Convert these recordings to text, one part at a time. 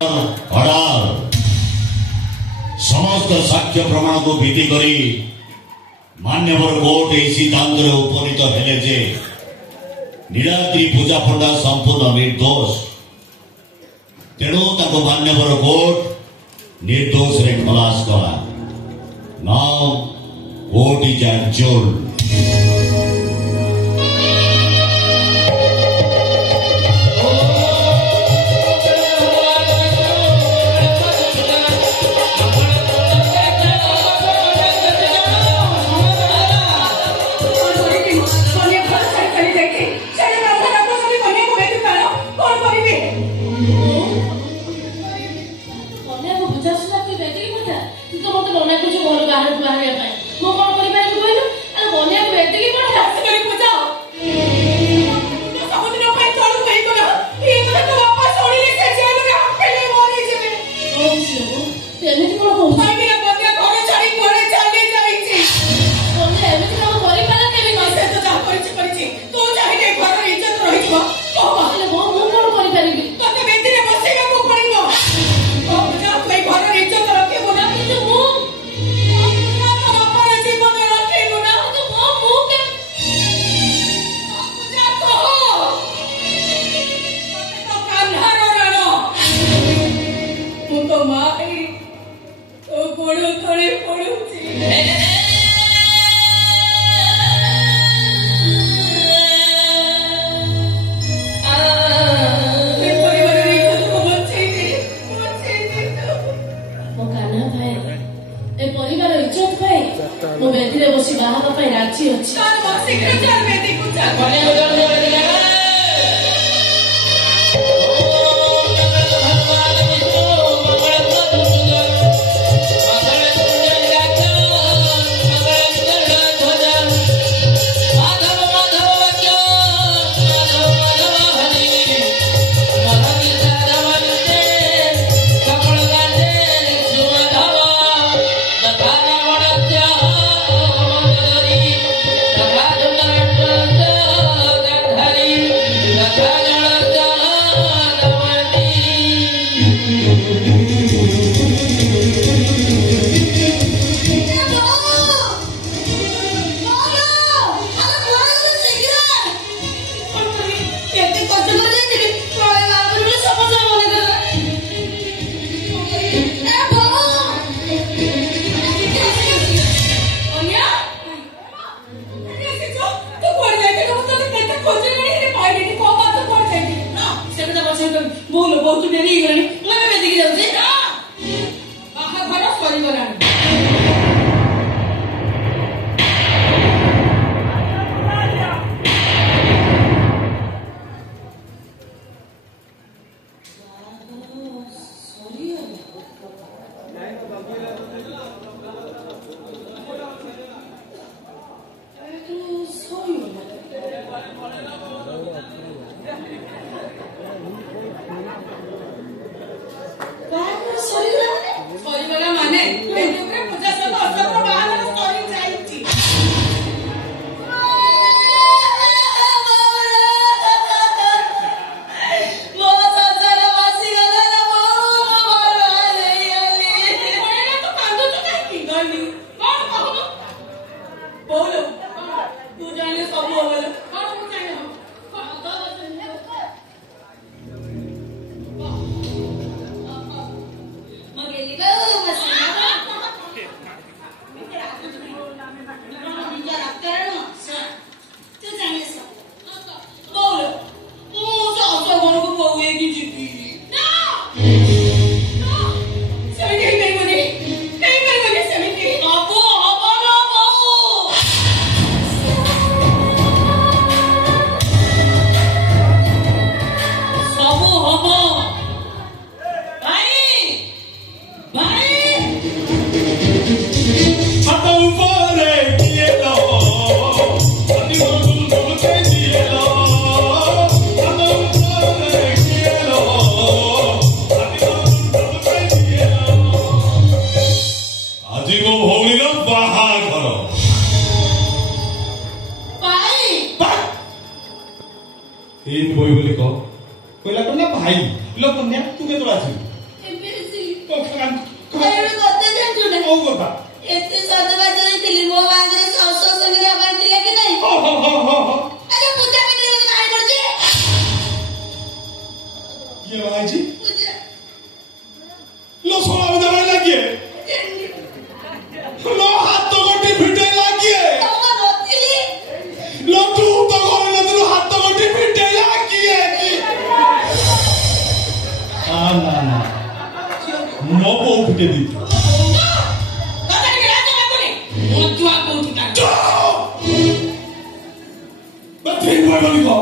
हड़ाल समस्त साक्ष्य प्रमाण को भित्ति करी मान्यवर कोर्ट यह सिद्धांत उपनीत हेले जे नीलाद्री पूजा पंडा संपूर्ण निर्दोष तेणु मान्यवर कोर्ट निर्दोष रे खलास कला। Now court is adjourned. Hey! ଏତେ ସଜବାଜ ହେଇଥିଲି ମୋ ବାହାଘରରେ ସସ ସଙ୍ଗରେ ହବାର ଥିଲା କି ନାହିଁ? ଆରେ ପୂଜା କେମିତି ହଉଛି ବାହାଘର କରୁଛି? କିଏ ବାହାଇଛି? ପୂଜା लो सोना उदाहरण लागिए लो हाथ तो गोटी फिटे लागिए ତମ ନଥିଲି लो तू तो घरे नतलु हाथ तो गोटी फिटे लागिए ना मो को फिटे दी ठीक भाई बोली को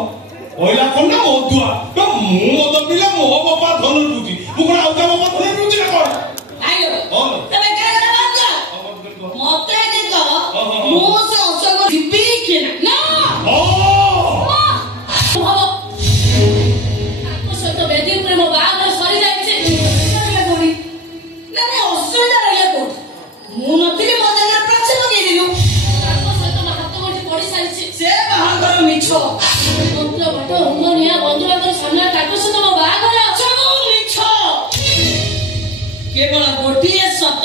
ओइला कोन ना ओदुआ तो मु मद पिला मो बापा धन लुची मु कोन आउता बापा धन लुची ना कोन आयो तमे कागरा बांध मते के कह मो से असग दिबी के ना ओ सहित बेदी ଉପରେ ମୋ ବାହାଘର ସରି ଯାଇଛି କୋଉଠି ନା ଅସୁବିଧା ରହିଲା କୋଉଠି ମୁଁ ନଥିଲି ମୋ ଜାଗାରେ ପ୍ରଚେ ପକେଇଦେଲୁ ତାଙ୍କ ସହିତ ମୋ ହାତ ଗଣ୍ଠି ପଡି ସାରିଛି ସେ ବାହାଘର ମିଛ ମନ୍ତ୍ର ବଟ ଉଙ୍ଗନିଆ ବନ୍ଧୁବାନ୍ଧବ ସାମ୍ନାରେ ତାଙ୍କ ସହିତ ମୋ ବାହାଘର ଅସଲ ମିଛ କେବଳ ଗୋଟିଏ ସତ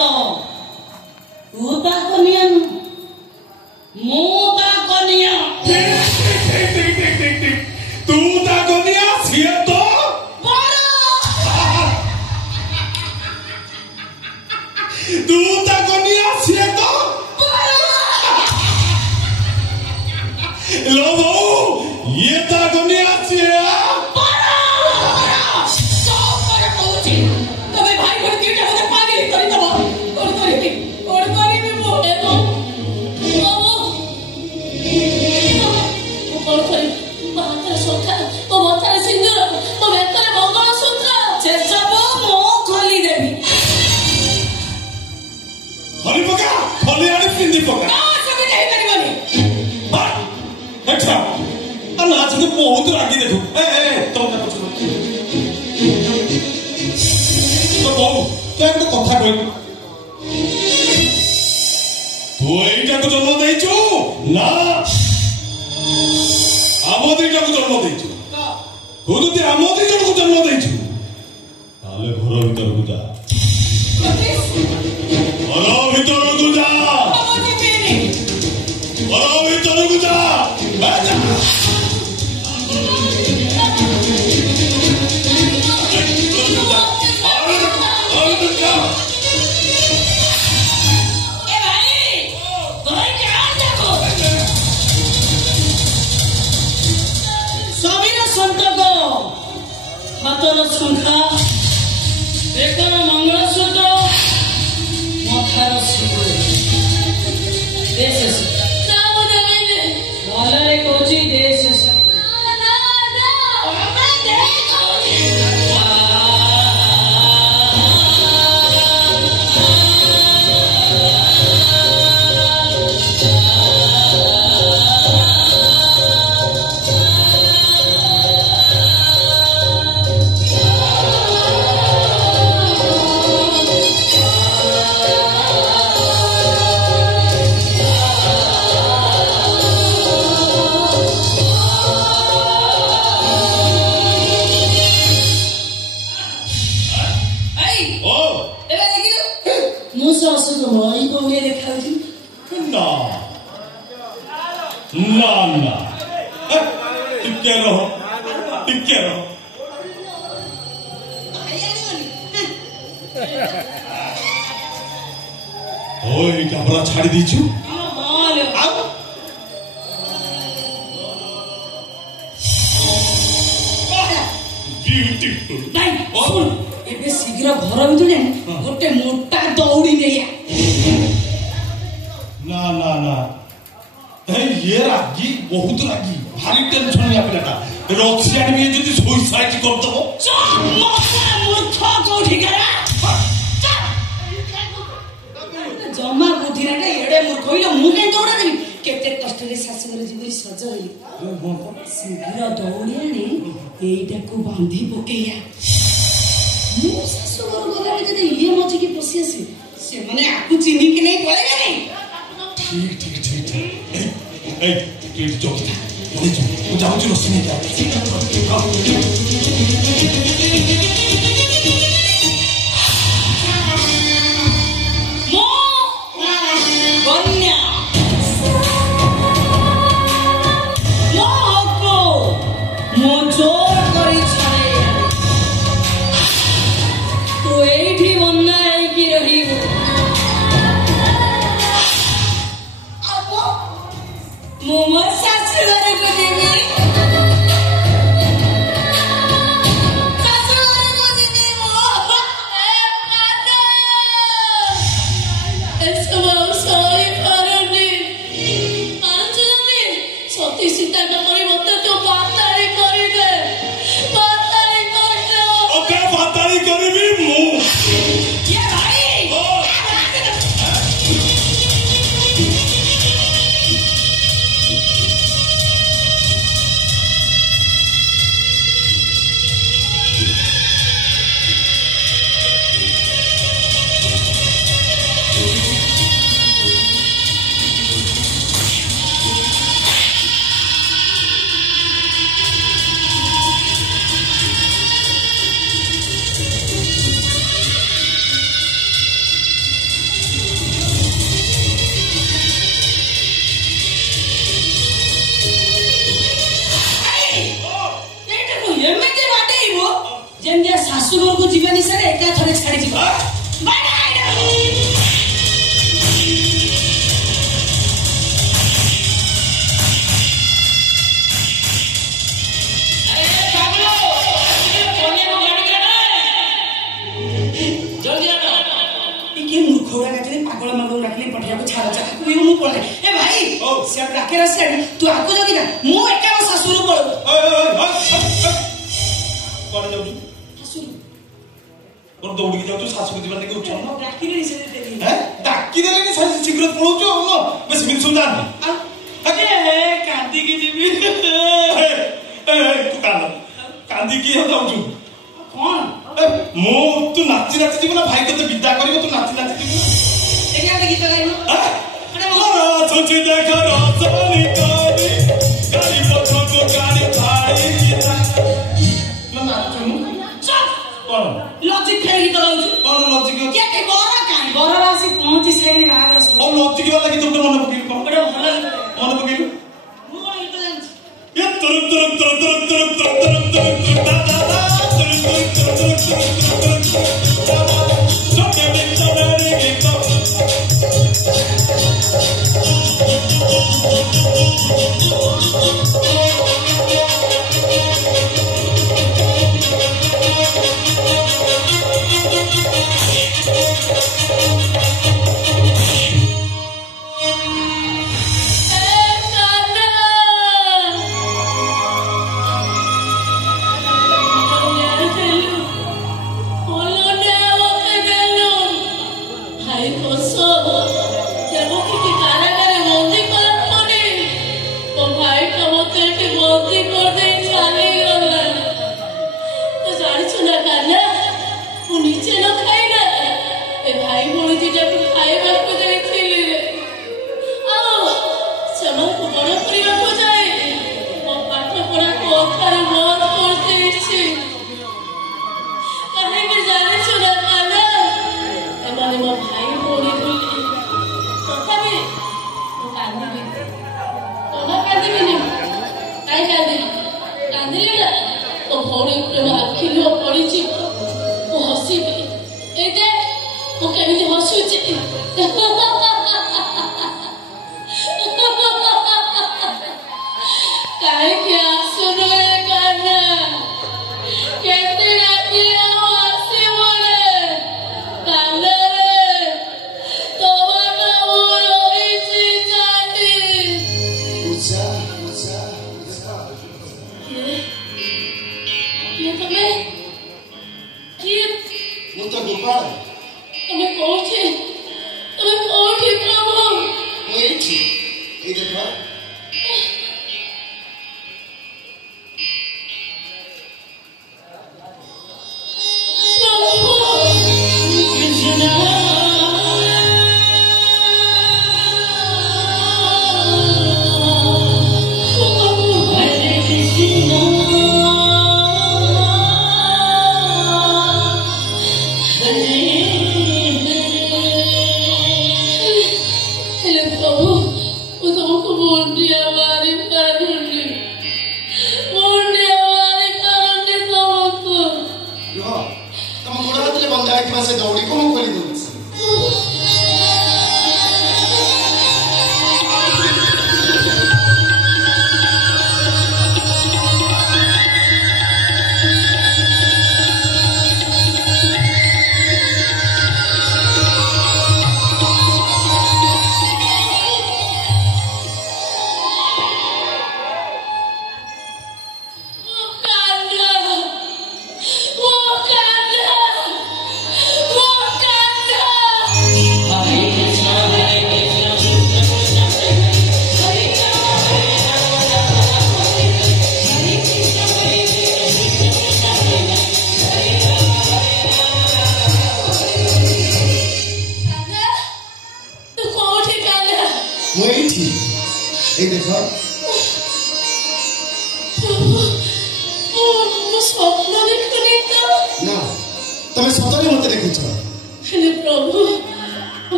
ତୁ ତା କନିଆ ମୁଁ ତା କନିଆ तू ता कोनिया सिए तो तू ता कोनिया सिए तो लो बहु ये ता कोनिया सिए ତମେ ଭାଇ ଭଉଣୀ ଦିଟା ମତେ ପାଗଳି କରିଦବ କଣ କରିବି ମୁଁ କଣ କରିବି ମୋ ହାତରେ ଶଙ୍ଖା ମୋ ମଥାରେ ସିନ୍ଦୁର ମୋ ବେକରେ ମଙ୍ଗଳସୂତ୍ର ସେସବୁ ମୁଁ ଖୋଲିଦେବି खली पका खली आनी पिंदी पका ସେମିତି ହେଇପାରିବନି अच्छा अन आज तो बहुत रागी देखो ए तो ना कुछ तो बहु तो एक कथा कहि तू एटा को जन्म देइछु ना आमोदीटा को जन्म देइछु तू যদি आमोदी जन को जन्म देइछु ताले घर भीतर को जा घर भीतर को जा घर भीतर को जा जा ହାତର ଶଙ୍ଖା ବେକର ମଙ୍ଗଳସୂତ୍ର ମଥାର ସିନ୍ଦୁର ଭଲରେ କହୁଛି ଦେଶ ना टिके रहो ओए कपड़ा छाड़ी दीचु ब्यूटीफुल ଏବେ ଶୀଘ୍ର ଘର ଭିତରୁ ଯାଇ ଗୋଟେ ମୋଟା ଦଉଡ଼ି ନେଇଆ ना ना ना ये रागी बहुत रागी भारी टेंशन या पिलाटा रक्सिया भी जदी सुसाइड कर दबो मूर्ख कोठी गला जमा बुद्धिराटा एडे मूर्ख होइलो मु के दौड़ा देबी केते कष्ट रे शाशुर जीवरी सज होई शीघ्र दौड़ी आनी एइटा को बांधी पकेया मु शाशुर गला जदी ये मजी के पसी आसी से माने आकु चिनी के नहीं पळे गनी ठीक ए जोगी मैं जाऊँ जो रस्सी जा से एका थोड़े छाड़ी जी घोड़ा काटले पागल मागल रखले पठिया को छाड़ जा को मु पळे ए भाई से राके रास्ते तू आको जगी ना मु एका म सासुरु पळ कोन जाऊ सासुरु और दौड़ी जाऊ सासु को जीवन के उठो ना डाकी रे से देली हैं डाकी देले नि सासु शीघ्र पळौचो हम बस मिन सुंदर अरे कांदी की जीवी तू कांदी की हो जाऊ कौन मु तू नाची नाची जीव ना भाई कते विदा करिवो तू नाची नाची जीव देखिया गीत गाइबो अरे मोरा सोची देखो रसनी तोरी गाड़ी पत्रों को गाड़ी भाई ना नाचो चल कौन लॉजिक फेर गीत गाउछु कौन लॉजिक क्या के गोरा काई गोरा रासी पहुंची सैली बागर सो और लॉजिक वाला गीत तो मन पकिल कौन बड़ा भला मन पकिल मु गीत जानछि ये तुरु तुरु तुरु तुरु तुरु तुरु तुरु दा दा दा तुरु तुरु तुरु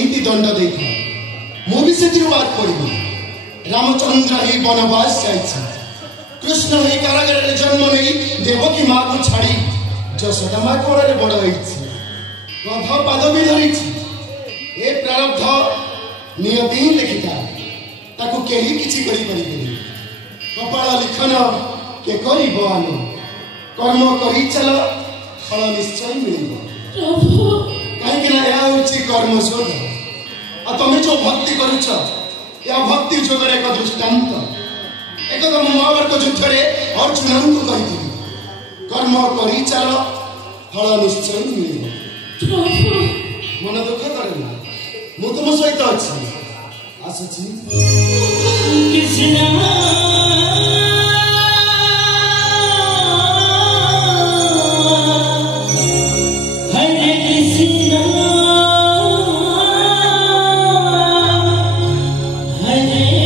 एमती दंड दे मु भी से बात पड़ी रामचंद्र ही वनवास जाइए कृष्ण ही कारागार जन्म नहीं देवकी माँ को छाड़ी जशोदा माँ कोड़े बड़ गध पाद भी धरी ए प्रारब्ध नियति ही लिखिता ताकू केही किछि करि परिबेनी कपाल लिखन के करिब आनु कर्म करी चल फल निश्चय मिलिब प्रभु काहे कि ना या होछि कर्म शोध आ तमे जो भक्ति करूछ या भक्ति जोगरे एक दृष्टांत एकदम महाभारत युद्ध रे अर्जुन को कहिथि कर्म करी चल फल निश्चय मिलिब प्रभु मन दुख करना मु तुम सहित अछि आसछि कृष्ण हरे कृष्ण हरे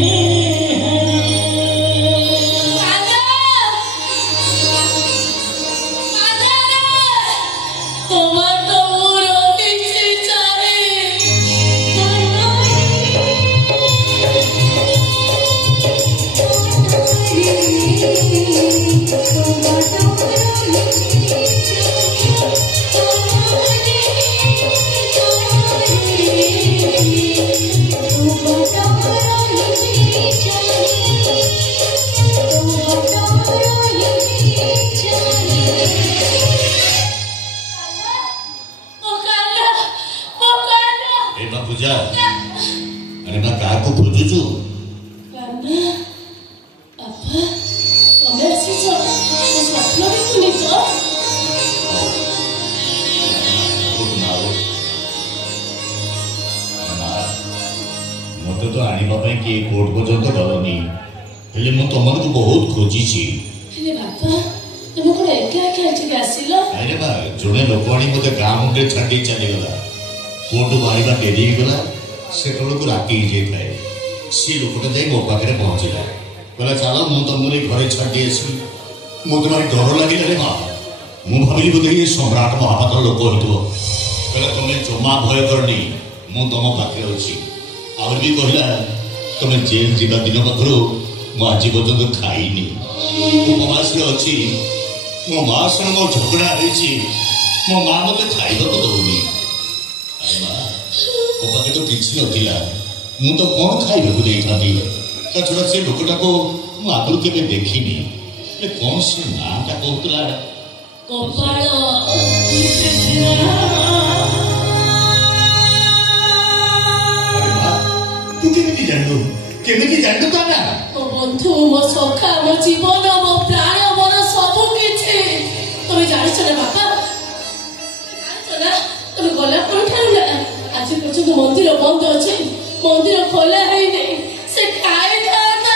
पूजा अरे मैं क्या को खोजू छु बाबा तमे आसीछ स्वप्न देखुनी तो मत तो आनिबा पई के कोर्ट पर्यंत गलनी हेले मु तमन को बहुत खोजी छी हेले बाबा तुम कोन एका एका एठी आसीलो अरे बा जोने लोकवाणी मते गाम रे छाटी चली गला कोर्ट बाहरिबा डेरी गला से को राती जे थाए सी लोकटा जाई मो पाखरे पहुंचला कहला चलो मु तमरे घरे छाटी आसी मु तुम्हारी डर लागिला रे मां मु भाबिली बोधे ये सम्राट महापात्र लोक होतो कहला तुमे जमा भय करनी मु तम पाखरे अछि और भी कहला तुमे जेल जीवा दिन पाखरो मु आज पर्यंत खाइनी उपवास रे अछि मो मां संग मो झगड़ा होईछि मो मां मते खाइबा को दउनी पाखे तो किसी नथिला मु तो कौन खाइबा को देखाती छड़ा से लोकटा को मु आगु केबे देखिनी ए कौन से नाटा कहतला कपाल अरे मां तू केमिति जानलु ता ना ओ बंधु मो सखा मो जीवन मो प्राण मोर सब किछि तमे जानिछ ना बापा जानिछ ना तमे गला कोन ठानु ना आज पर्यंत मंदिर बंद अच्छे मंदिर खोला है नहीं से खाए खाता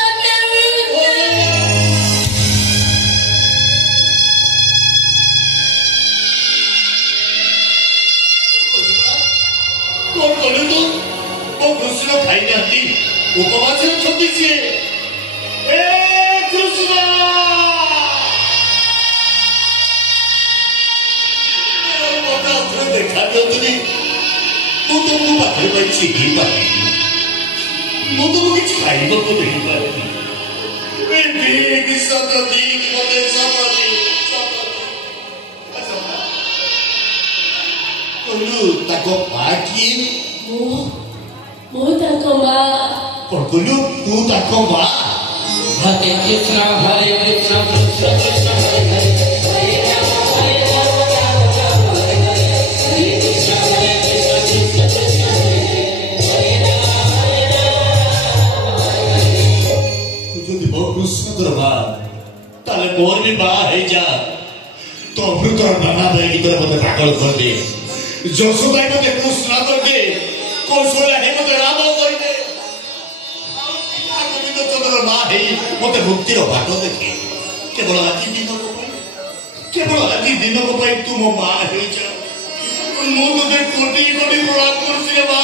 कौन करू तू वो कृष्ण खाई जाती उपवास रे छुट्टी छे ए कृष्ण देखा दो तुनी तू तुमको पाखरे पाई छिकी पाई मु तुमको किछ खाइबो को देखि पारे ए देख सतती मते सतती कोलु ताको पाकी मो ताको मा कोलु तू ताको मा हरे कृष्ण कृष्ण कृष्ण हरे हरे ताले मोर भी बा है जा तो अमृतर नाना भाई की तरह मते पागल कर दे जसोदा मते कृष्ण कर दे कौशल्या है मते राम कर दे गोविंद चंद्र मां है मते मुक्तिर बाट देखे केवल आज दिन को पाई तुम मां है जा मु तो कोटि कोटि प्रणाम करछि बा